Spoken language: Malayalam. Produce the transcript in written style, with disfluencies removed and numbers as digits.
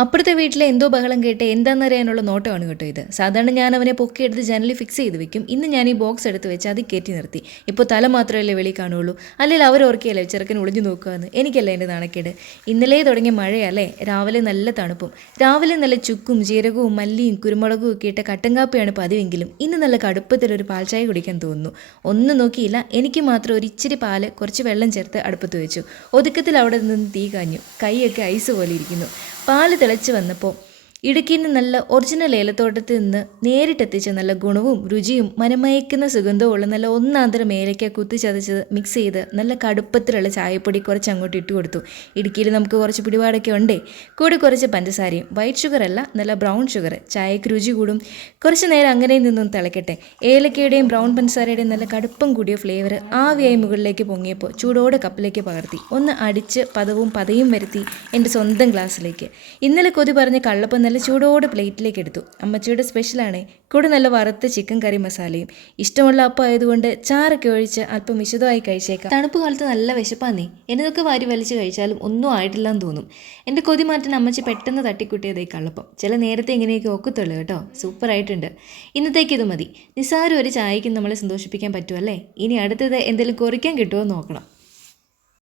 അപ്പുറത്തെ വീട്ടിലെ എന്തോ ബഹളം കേട്ട് എന്താണെന്നറിയാനുള്ള നോട്ടമാണ് കേട്ടോ ഇത്. സാധാരണ ഞാൻ അവനെ പൊക്കിയെടുത്ത് ജനലിൽ ഫിക്സ് ചെയ്ത് വെക്കും. ഇന്ന് ഞാൻ ഈ ബോക്സ് എടുത്ത് വെച്ച് അത് കയറ്റി നിർത്തി. ഇപ്പോൾ തല മാത്രമല്ലേ വെളി കാണുള്ളൂ. അല്ലെങ്കിൽ അവർ ഓർക്കുകയല്ലേ ചെറുക്കൻ ഒളിഞ്ഞു നോക്കുകയെന്ന്. എനിക്കല്ല എൻ്റെ നാണക്കേട്. ഇന്നലെ തുടങ്ങിയ മഴയല്ലേ, രാവിലെ നല്ല തണുപ്പും. രാവിലെ നല്ല ചുക്കും ജീരകവും മല്ലിയും കുരുമുളകും ഒക്കെ ഇട്ട കട്ടൻ കാപ്പിയാണ് പതിവെങ്കിലും ഇന്ന് നല്ല കടുപ്പത്തിലൊരു പാൽച്ചായ കുടിക്കാൻ തോന്നുന്നു. ഒന്നും നോക്കിയില്ല, എനിക്ക് മാത്രം ഒരു ഇച്ചിരി പാല് കുറച്ച് വെള്ളം ചേർത്ത് അടുപ്പത്ത് വെച്ചു. ഒതുക്കത്തിൽ അവിടെ നിന്ന് തീ കാഞ്ഞു. കൈയൊക്കെ ഐസ് പോലെ ഇരിക്കുന്നു. പാല് തിളച്ച് വന്നപ്പോൾ ഇടുക്കിയിൽ നിന്ന് നല്ല ഒറിജിനൽ ഏലത്തോട്ടത്തിൽ നിന്ന് നേരിട്ടെത്തിച്ച നല്ല ഗുണവും രുചിയും മനമയക്കുന്ന സുഗന്ധവുമുള്ള നല്ല ഒന്നാന്തരം ഏലക്ക കുത്തിച്ചതച്ചത് മിക്സ് ചെയ്ത് നല്ല കടുപ്പത്തിലുള്ള ചായപ്പൊടി കുറച്ച് അങ്ങോട്ട് ഇട്ട് കൊടുത്തു. ഇടുക്കിയിൽ നമുക്ക് കുറച്ച് പിടിപാടൊക്കെ ഉണ്ടേ. കൂടെ കുറച്ച് പഞ്ചസാരയും. വൈറ്റ് ഷുഗർ അല്ല, നല്ല ബ്രൗൺ ഷുഗർ. ചായക്ക് രുചി കൂടും. കുറച്ച് നേരം അങ്ങനെ നിന്നും തിളക്കട്ടെ. ഏലക്കയുടെയും ബ്രൗൺ പഞ്ചസാരയുടെയും നല്ല കടുപ്പം കൂടിയ ഫ്ലേവർ ആവിയായി മുകളിലേക്ക് പൊങ്ങിയപ്പോൾ ചൂടോടെ കപ്പിലേക്ക് പകർത്തി ഒന്ന് അടിച്ച് പദവും പതയും വരുത്തി എൻ്റെ സ്വന്തം ഗ്ലാസ്സിലേക്ക്. ഇന്നലെ കൊതി പറഞ്ഞ കള്ളപ്പം നല്ല ചൂടോടെ പ്ലേറ്റിലേക്ക് എടുത്തു. അമ്മച്ചിയുടെ സ്പെഷ്യലാണ്. കൂടെ നല്ല വറുത്ത ചിക്കൻ കറി മസാലയും. ഇഷ്ടമുള്ള അപ്പം ആയതുകൊണ്ട് ചാറൊക്കെ ഒഴിച്ച് അല്പം വിശദമായി കഴിച്ചേക്കാം. തണുപ്പ് കാലത്ത് നല്ല വിശപ്പാന്നേ. എന്നതൊക്കെ വാരി വലിച്ച് കഴിച്ചാലും ഒന്നും ആയിട്ടില്ലെന്ന് തോന്നും. എൻ്റെ കൊതി മാറ്റാൻ അമ്മച്ചി പെട്ടെന്ന് തട്ടിക്കുട്ടിയതേ കള്ളപ്പം. ചില നേരത്തെ ഇങ്ങനെയൊക്കെ ഒക്കത്തുള്ളൂ കേട്ടോ. സൂപ്പറായിട്ടുണ്ട്. ഇന്നത്തേക്ക് ഇത് മതി. നിസ്സാരം ഒരു ചായയ്ക്ക് നമ്മളെ സന്തോഷിപ്പിക്കാൻ പറ്റുമല്ലേ. ഇനി അടുത്തത് എന്തെങ്കിലും കുറിക്കാൻ കിട്ടുമോ നോക്കണം.